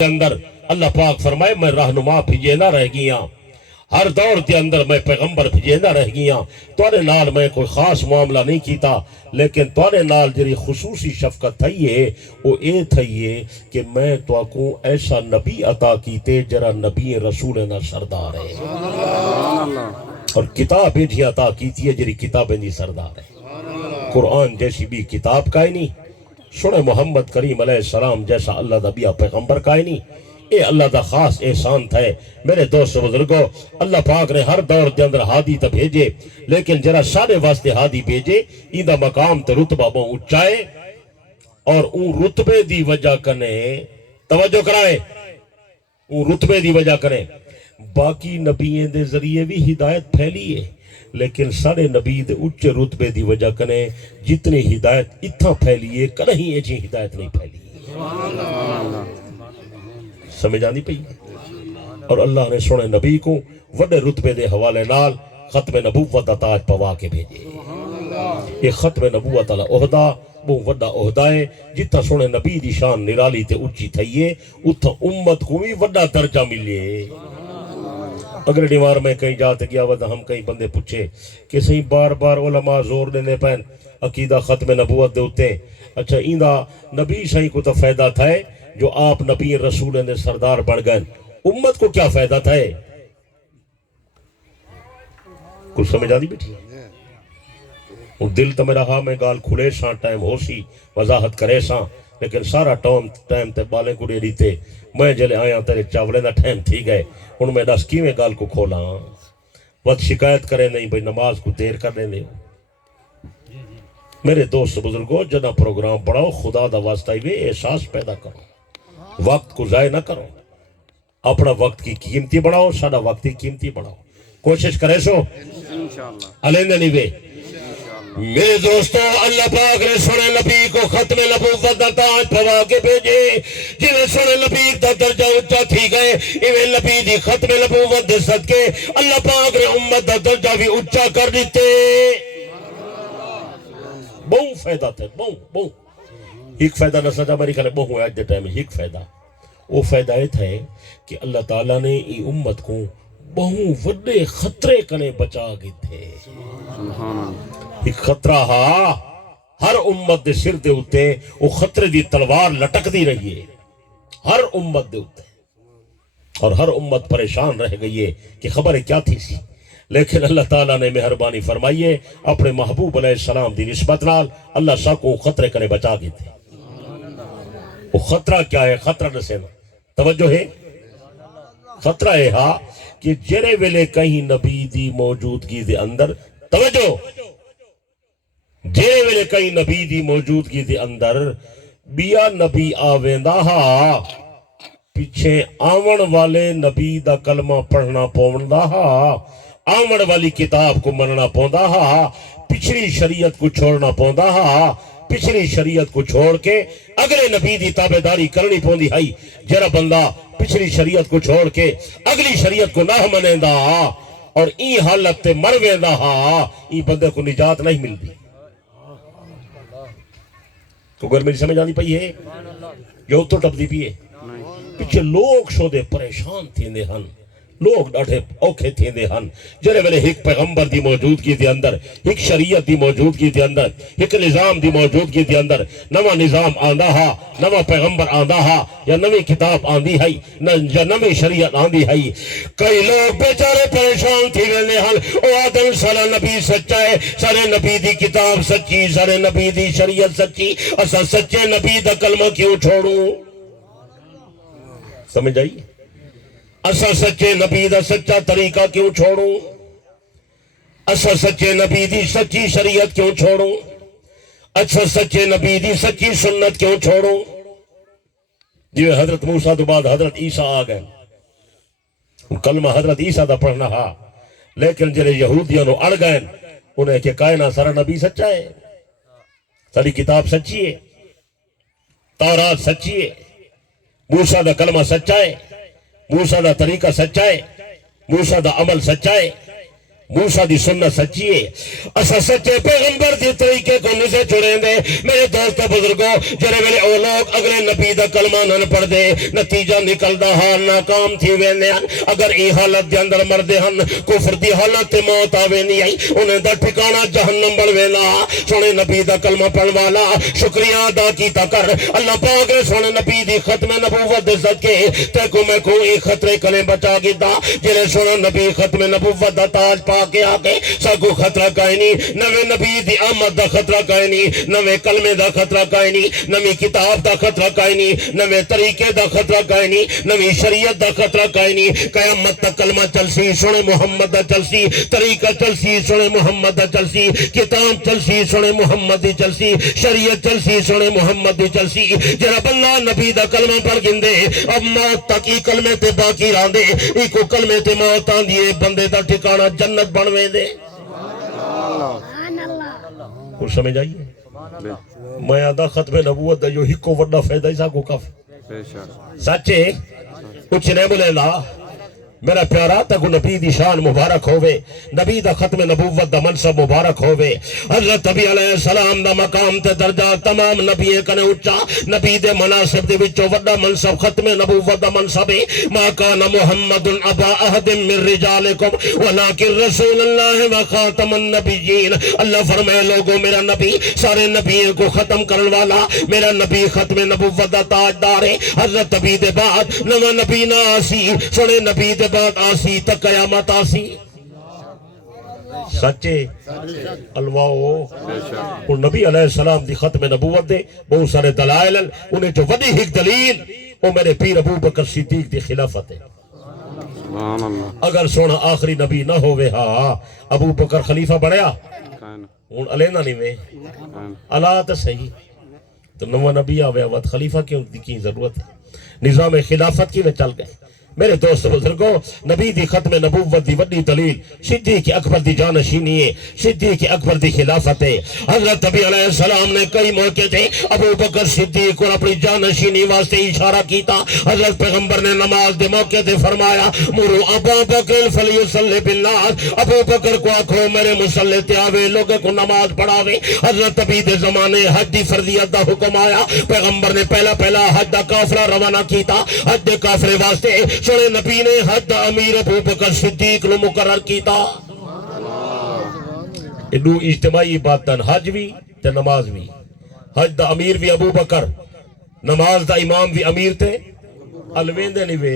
کے اندر اللہ پاک فرمائے میں رہنما بھیجے نہ رہ گیا، ہر دور کے اندر میں پیغمبر بھیجے نہ رہ گیا، تورے نال میں کوئی خاص معاملہ نہیں کیتا، لیکن تورے نال جری خصوصی شفقت تھئیے وہ اے تھئیے کہ میں تو کو ایسا نبی عطا کیتے جرا نبی رسول نہ سردار ہے اور کتاب بھی عطا کیتی ہے جری کتابیں دی سردار ہے۔ قرآن جیسی بھی کتاب کا ہی نہیں، سنے محمد کریم علیہ السلام جیسا اللہ دا بیا پیغمبر کا ہی نہیں، اے اللہ دا خاص احسان تھا۔ میرے دوست بزرگوں، اللہ پاک نے ہر دور دے اندر ہادی تا بھیجے، لیکن جرا سارے واسطے ہادی بھیجے ایدہ مقام تے رتبہ بہت اچھائے، اور اون رتبے دی وجہ کنے توجہ کرائے، اون رتبے دی وجہ کنے باقی نبییں دے ذریعے بھی ہدایت پھیلی ہے، لیکن سارے نبی دے اچھے رتبے دی وجہ کنے جتنی ہدایت اتھا پھیلی ہے کہیں ایچی ہدایت نہیں پھیلی سمجھ آنی پئی۔ اور اللہ نے سنے نبی کو وڈے رتبے دے حوالے نال ختم نبوت دا تاج پوا کے بھیجے۔ یہ ختم نبوت والا عہدہ بہت وڈا عہدہ ہے، جتنا سنے نبی دی شان نرالی تے اچھی تھئیے اتھا امت کو بھی وڈا درجہ ملے۔ اگر دیوار میں کہیں جاتے گیا ودا ہم کہیں بندے پوچھے کہ صحیح بار بار علماء زور دینے پہن عقیدہ ختم نبوت دے ہوتے، اچھا ایندہ نبی صحیح کو تو فائدہ تھا ہے جو آپ نبی رسول نے سردار بڑھ گئے، امت کو کیا فائدہ تھا ہے؟ کچھ سمجھ آدھی بیٹھی دل تو میرا ہاں میں گال کھلے ساں ٹائم ہو سی وضاحت کرے ساں، لیکن سارا ٹائم تے بالیں کو دے دیتے میں جلے آیا تیرے چاولے دا ٹائم تھی گئے ان میں دس کی میں گال کو کھولا وقت شکایت کرے نہیں بھئی نماز کو دیر کرنے دے۔ میرے دوست بزرگوں جنہ پروگرام بڑھاؤ خدا دا واسطہ ہی احساس پیدا کرو، وقت کو ضائع نہ کرو، اپنا وقت کی قیمتی بڑھاؤ، سارا وقت کی قیمتی بڑھاؤ، کوشش کرے سو علیندہ نہیں وے۔ میرے دوستو اللہ پاک نے سنے نبی کو ختم نبوت دا تاج پوا کے بھیجے، جنہیں سنے نبی دا درجہ اچھا تھی گئے ایویں نبی دی ختم نبوت دے صدقے اللہ پاک نے امت دا درجہ بھی اچھا کر دیتے۔ بہت فائدہ تھے، بہت ایک فائدہ نہ سجا میری کھلے بہت آج دے ٹائم ایک فائدہ وہ فائدہ یہ تھا کہ اللہ تعالیٰ نے ای امت کو بہت وڈے خطرے کنے بچا گئے تھے۔ ایک خطرہ ہاں ہر امت دے سر دے ہوتے وہ خطرے دی تلوار لٹک دی رہی ہے ہر امت دے ہوتے، اور ہر امت پریشان رہ گئی ہے کہ خبر کیا تھی سی، لیکن اللہ تعالیٰ نے مہربانی فرمائیے اپنے محبوب علیہ السلام دی نسبت نال اللہ سا کو خطرے کنے بچا گئے تھے۔ وہ خطرہ کیا ہے؟ خطرہ نہ سینا توجہ ہے، خطرہ ہے ہاں کہ جرے ویلے کہیں نبی دی موجودگی دے اندر توجہ جرے ویلے کہیں نبی دی موجودگی دے اندر بیا نبی آویندہ ہاں پیچھے آون والے نبی دا کلمہ پڑھنا پوندہ ہاں، آون والی کتاب کو مننا پوندہ ہاں، پچھلی شریعت کو چھوڑنا پوندہ ہاں، پچھلی شریعت کو چھوڑ کے اگلے نبی دی تابعداری کرنی پوندی ہے۔ جرا بندہ پچھلی شریعت کو چھوڑ کے اگلی شریعت کو نہ منیندہ اور این حالت تے مر ویندہ این بندے کو نجات نہیں ملتی۔ تو گر میری سمجھ آنی پئی ہے جو تو ٹپ دی بھی ہے پیچھے لوگ شو دے پریشان تھیں دے ہن، لوگ ڈاٹھے اوکھے تھیں دے ہن جرے ویلے ایک پیغمبر دی موجودگی دے اندر، ایک شریعت دی موجودگی دے اندر، ایک نظام دی موجودگی دے اندر نواں نظام آندہ ہا، نواں پیغمبر آندہ ہا یا نویں کتاب آندی ہے یا نویں شریعت آندی ہے، کئی لوگ بیچارے پریشان تھی رہنے ہن او آدم سارا نبی سچا ہے، سارے نبی دی کتاب سچی، سارے نبی دی شریعت سچی، اسا سچے نبی دا کلمہ کیوں چھوڑوں؟ سمجھ آئی؟ اسا سچے نبی دا سچا طریقہ کیوں چھوڑوں؟ اسا سچے نبی دی سچی شریعت کیوں چھوڑوں؟ اسا سچے نبی دی سچی سنت کیوں چھوڑوں؟ جو حضرت موسیٰ تو بعد حضرت عیسیٰ آ گئے، کلمہ حضرت عیسیٰ دا پڑھنا ہا، لیکن جنہیں یہودیاں نو اڑ گئے انہیں کہ کائنہ سارا نبی سچا ہے، ساری کتاب سچی ہے، تورات سچی ہے، موسیٰ دا کلمہ سچا ہے، موسیٰ دا طریقہ سچا ہے، موسیٰ دا عمل سچا ہے، موسیٰ دی سنت سچی ہے اسا سچے پیغمبر دی طریقے کو نسے چھڑیں دے میرے دوستو بزرگوں جرے ویلے او لوگ اگلے نبی دا کلمہ نہ پڑھ دے نتیجہ نکلدا حال ناکام تھی ویندے ہن اگر ای حالت دے اندر مردے ہن کفر دی حالت تے موت آوے نہیں آئی انہیں دا ٹھکانہ جہنم بڑھ ویلا سونے نبی دا کلمہ پڑھ والا شکریہ ادا کیتا کر اللہ پاک نے سونے نبی دی ختم نبوت دے صدقے تے کو میں کوئی خطرے کلے بچا گیتا جنہیں سونا نبی ختم نبوت دا تاج پا کے آگے ساکو خطرہ کائیں نہیں نوے نبی دی آمد دا خطرہ کائیں نہیں نوے کلمے دا خطرہ کائیں نہیں نوی کتاب دا خطرہ کائیں نہیں نوے طریقے دا خطرہ کائیں نہیں نوی شریعت دا خطرہ کائیں نہیں قیامت تا کلمہ چلسی سونے محمد دا چلسی طریقہ چلسی سونے محمد دا چلسی کتاب چلسی سونے محمد دی چلسی شریعت چلسی سونے محمد دی چلسی جرب اللہ نبی دا کلمہ پر گندے اب موت تک ای کلمے تے باقی راندے ای کو کلمے تے موت آن دیئے بندے دا ٹھکانہ جنت بنوے دے کچھ سمجھ آئیے میں آدھا ختم نبوت دا جو ہکو وڈا فیدہ ایسا کو کف سچے کچھ نہیں بولے لا میرا پیارا تک نبی دی شان مبارک ہوئے نبی دا ختم نبوت دا منصب مبارک ہوئے حضرت نبی علیہ السلام دا مقام تے درجہ تمام نبی کنے اچھا نبی دے مناسب دے وچو وڈا منصب ختم نبوت دا منصب ما کان محمد ابا احد من رجالکم ولیکن رسول اللہ و خاتم النبیین اللہ فرمائے لوگوں میرا نبی سارے نبی کو ختم کرن والا میرا نبی ختم نبوت دا تاجدار ہے حضرت نبی دے بعد نو نبی نہ آسی سنے نبی دے بعد آسی تک قیامت آسی سچے الواؤ اور نبی علیہ السلام دی ختم نبوت دے بہت سارے دلائل انہیں جو وڈی ایک دلیل وہ میرے پیر ابو بکر صدیق دی خلافت ہے اگر سونا آخری نبی نہ ہوئے ہاں ابو بکر خلیفہ بڑھیا ان علینا نہیں میں اللہ تا صحیح تو نو نبی آوے وقت خلیفہ کی ضرورت ہے نظام خلافت کی میں چل گئے میرے دوست بزرگوں نبی دی ختم نبوت دی وڈی دلیل صدیق اکبر دی جانشینی ہے صدیق اکبر دی خلافت ہے حضرت نبی علیہ السلام نے کئی موقع تھے ابو بکر صدیق اور اپنی جانشینی واسطے اشارہ کیتا حضرت پیغمبر نے نماز دے موقع تے فرمایا مرو ابو بکر فلیصلی بالناس ابو بکر کو آکھو میرے مصلی تے آوے لوگوں کو نماز پڑھاوے حضرت نبی دے زمانے حج دی فرضیت دا حکم آیا پیغمبر نے پہلا حج دا قافلہ روانہ کیتا حج دے قافلے واسطے سونے نبی نے حد امیر ابو بکر صدیق نو مقرر کیتا انہوں اجتماعی باتن حج بھی تے نماز بھی حج دا امیر بھی ابو بکر نماز دا امام بھی امیر تھے الویندے نوے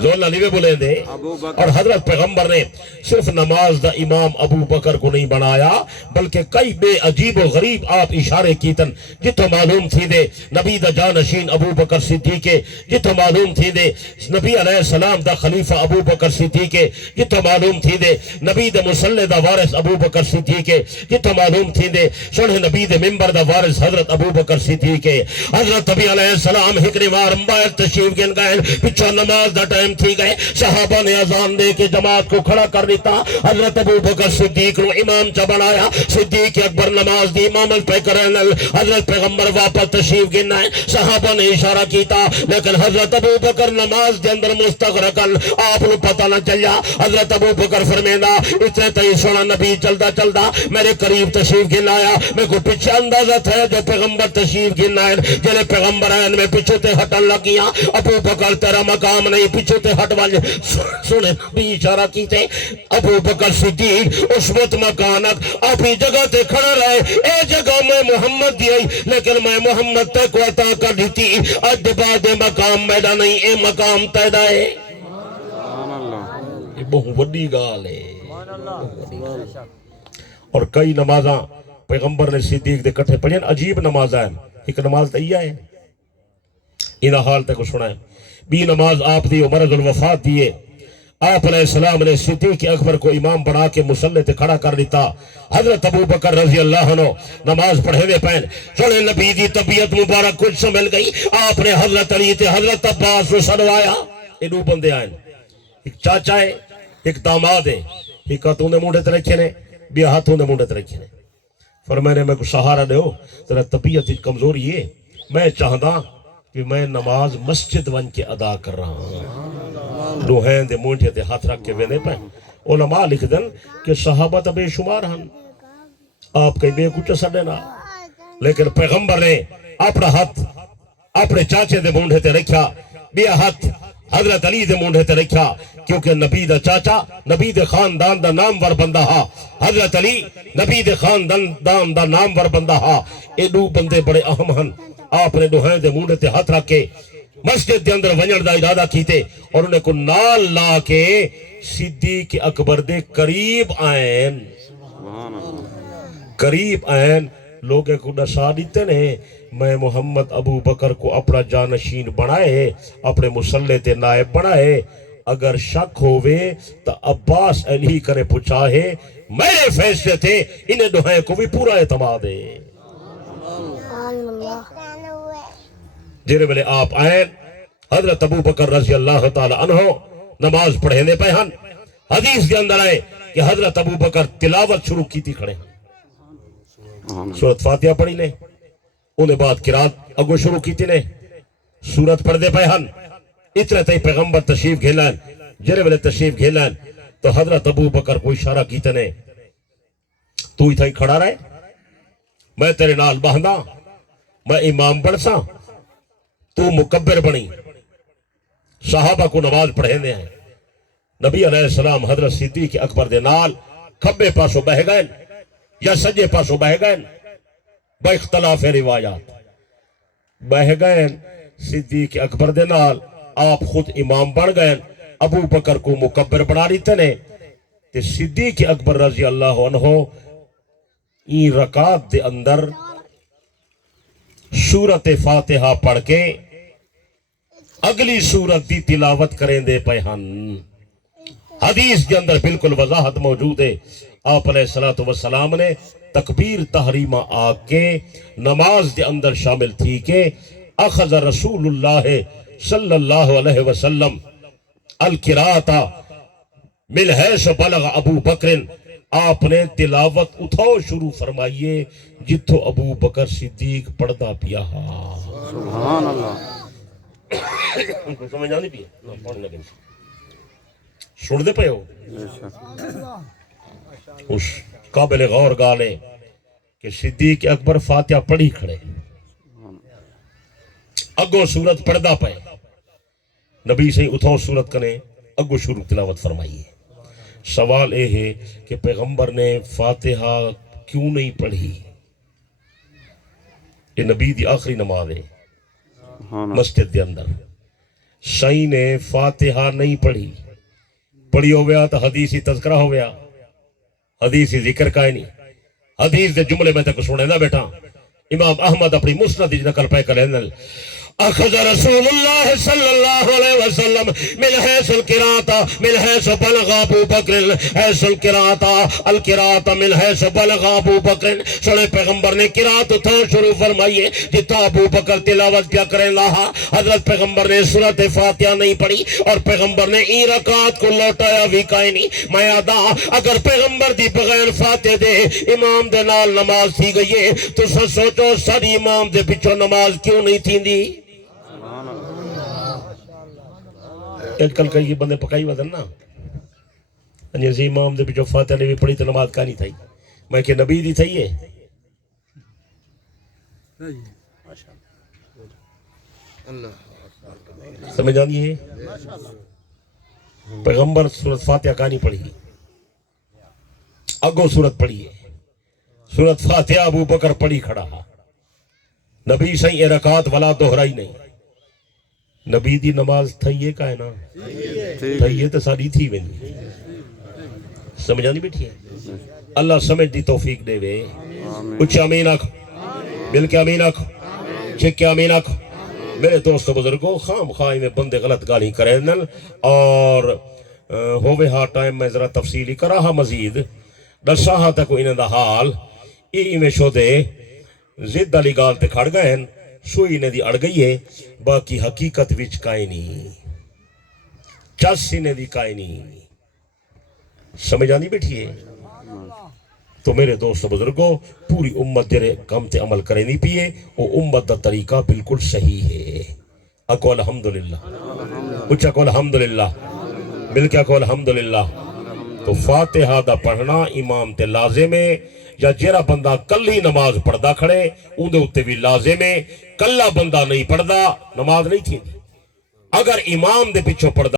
زولہ نوے بولیں دے اور حضرت پیغمبر نے صرف نماز دا امام ابو بکر کو نہیں بنایا بلکہ کئی بے عجیب و غریب آپ اشارے کیتن جتو معلوم تھی دے نبی دا جانشین ابو بکر صدیق جتو معلوم تھی دے نبی علیہ السلام دا خلیفہ ابو بکر صدیق جتو معلوم تھی دے نبی دا مسلح دا وارث ابو بکر صدیق جتو معلوم تھی دے سنہ نبی دا ممبر دا وارث حضرت ابو بکر صدیق حضرت نبی علیہ السلام حکری وار مبائر تشریف گن گئے پچھا نماز دا ٹائم تھی گئے صحابہ نے اذان دے کے جماعت کو کھڑا کر دیتا حضرت ابو بکر صدیق نو امام چا بنایا صدیق اکبر نماز دی امامت پہ کرن حضرت پیغمبر واپس تشریف گنا ہے صحابہ نے اشارہ کیتا لیکن حضرت ابو بکر نماز دے اندر مستغرقن آپ نو پتہ نہ چلیا حضرت ابو بکر فرمینا اتنے تئی سونا نبی چلدا میرے قریب تشریف گنا آیا میں کو پیچھے اندازہ تھا جو پیغمبر تشریف گنا ہے جلے پیغمبر آئے میں پیچھے تے ہٹن لگیا ابو بکر تیرا مقام نہیں پیچھے تے ہٹ والے سنے نبی اشارہ کیتے ابو بکر صدیق اس وقت مکانک اپنی جگہ تے کھڑا رہے اے جگہ میں محمد دی لیکن میں محمد تے کو عطا کر دیتی اج بعد مقام میڈا نہیں اے مقام تیدا ہے یہ بہت وڈی گال ہے اور کئی نمازاں پیغمبر نے صدیق دے کٹھے پڑھیں عجیب نماز ہے ایک نماز تیہ ہے انہا حال تک سنا ہے بھی نماز آپ دی مرض الوفات دیئے آپ علیہ السلام نے صدیق اکبر کو امام بنا کے مصلی تے کھڑا کر دیتا حضرت ابو بکر رضی اللہ عنہ نماز پڑھے ہوئے پہن سنے نبی دی طبیعت مبارک کچھ سمجھ گئی آپ نے حضرت علی تے حضرت عباس کو سنوایا انہوں بندے آئیں ایک چاچا ہے ایک داماد ہے ایک ہاتھوں نے مونڈے تے رکھے نے بھی ہاتھوں نے مونڈے تے رکھے نے فرمانے میں کو سہارا دے ہو تیرا طبیعت کمزوری ہے میں چاہتا کہ میں نماز مسجد ون کے ادا کر رہا ہوں روحین دے مونٹے دے ہاتھ رکھ کے وینے پہ علماء لکھ دن کہ صحابہ تا بے شمار ہن آپ کہیں بے کچھ سڑے نا لیکن پیغمبر نے اپنا ہاتھ اپنے چاچے دے مونڈے تے رکھا بیا ہاتھ حضرت علی دے مونڈے تے رکھا کیونکہ نبی دا چاچا نبی دے خاندان دا نامور بندہ ہا حضرت علی نبی دے خاندان دا نامور بندہ ہا اے دو بندے بڑے اہم ہن آپ نے دوہائیں دے مونڈے تے ہاتھ رکھ کے مسجد دے اندر ونجڑ دا ارادہ کیتے اور انہیں کو نال لا کے صدیق اکبر دے قریب آئین لوگے کو نشا دیتے نے میں محمد ابو بکر کو اپنا جانشین بنائے اپنے مسلح تے نائب بنائے اگر شک ہوئے تو عباس علی کرے پچھاہے میرے فیصلے تھے انہیں دوہائیں کو بھی پورا اعتماد ہے جنہیں بلے آپ آئین حضرت ابو بکر رضی اللہ تعالی عنہ نماز پڑھنے پہ ہن حدیث کے اندر آئے کہ حضرت ابو بکر تلاوت شروع کی تھی کھڑے ہیں سورت فاتحہ پڑھی نے انہیں بعد قرات اگو شروع کی تھی نے سورت پڑھ دے پہ ہن اتنے تھی پیغمبر تشریف گھیلائن جنہیں بلے تشریف گھیلائن تو حضرت ابو بکر کو اشارہ کی تنے تو ہی تھا ہی کھڑا رہے میں تیرے نال باندھا میں امام بڑھسا تو مکبر بنی صحابہ کو نماز پڑھنے ہیں نبی علیہ السلام حضرت صدیق اکبر دے نال کھبے پاسو بہ گئے یا سجے پاسو بہ گئے با اختلاف روایات بہ گئے صدیق اکبر دے نال آپ خود امام بن گئے ابو بکر کو مکبر بنا لیتے نے تے صدیق اکبر رضی اللہ عنہ این رکعت دے اندر سورت فاتحہ پڑھ کے اگلی سورت دی تلاوت کریں دے پہن حدیث کے اندر بالکل وضاحت موجود ہے آپ علیہ السلام نے تکبیر تحریمہ آکے نماز دے اندر شامل تھی کہ اخذ رسول اللہ صلی اللہ علیہ وسلم القراءۃ من حیث بلغ ابو بکر آپ نے تلاوت اتھاؤ شروع فرمائیے جتھو ابو بکر صدیق پڑھدا پیا سبحان اللہ سمجھ آنی بھی ہے پڑھنے لگے سن دے پہ ہو اس قابل غور گالے کہ صدیق اکبر فاتحہ پڑھی کھڑے اگو سورت پڑھدا پہ نبی سے اتھاؤ سورت کنے اگو شروع تلاوت فرمائیے سوال اے ہے کہ پیغمبر نے فاتحہ کیوں نہیں پڑھی یہ نبی دی آخری نماز ہے مسجد دے اندر سائیں نے فاتحہ نہیں پڑھی پڑھی ہو گیا تو حدیثی تذکرہ ہو گیا حدیثی ذکر کا ہی نہیں حدیث دے جملے میں تک سنے نا بیٹا امام احمد اپنی مسند نقل پہ کریں اخذ رسول اللہ صلی اللہ علیہ وسلم من حیث القراءۃ من حیث بلغ ابو بکر حیث القراءۃ من حیث بلغ ابو بکر سنے پیغمبر نے قرات تو شروع فرمائیے جتا ابو بکر تلاوت کیا کریں لہا حضرت پیغمبر نے سورۃ فاتحہ نہیں پڑھی اور پیغمبر نے این رکعت کو لوٹایا بھی کائیں نہیں میں ادا اگر پیغمبر دی بغیر فاتحہ دے امام دے نال نماز تھی گئی ہے تو سوچو ساری امام دے پیچھے نماز کیوں نہیں تھی دی ایک کل کئی بندے پکائی ودن نا انجی امام دے پیچھو فاتحہ نے بھی پڑھی تو نماز کا نہیں تھائی میں کہ نبی دی تھائی ہے سمجھ آنی ہے پیغمبر سورت فاتحہ کا نہیں پڑھی اگو سورت پڑھی ہے سورت فاتحہ ابو بکر پڑھی کھڑا نبی سہی رکعت والا دہرائی نہیں نبی دی نماز تھئیے کا ہے نا تھئیے تو ساری تھی وینی سمجھا نہیں بیٹھی ہے اللہ سمجھ دی توفیق دے وے کچھ امین اکھ مل کے امین اکھ چھک کے امین اکھ میرے دوست بزرگوں خام خواہی میں بندے غلط گالی کریں اور ہووے ہاں ٹائم میں ذرا تفصیلی کرا ہاں مزید دسا ہاں تک انہیں دا حال ای میں شو دے زد علی گال تے کھڑ گئے ہیں سوئی نے دی اڑ گئی ہے باقی حقیقت وچ کائیں نہیں چاسی نے دی کائیں نہیں سمجھ آنی بیٹھی ہے تو میرے دوست بزرگوں پوری امت جرے کم تے عمل کریں نہیں پیے وہ امت دا طریقہ بالکل صحیح ہے اکو الحمدللہ کچھ اکو الحمدللہ مل کے اکو الحمدللہ تو فاتحہ دا پڑھنا امام تے لازم ہے، یا جیرا بندہ کلی نماز پڑھدا کھڑے اون دے اتے بھی لازم ہے، کلا بندہ نہیں پڑھدا نماز نہیں تھی۔ اگر امام دے پچھو پڑھدا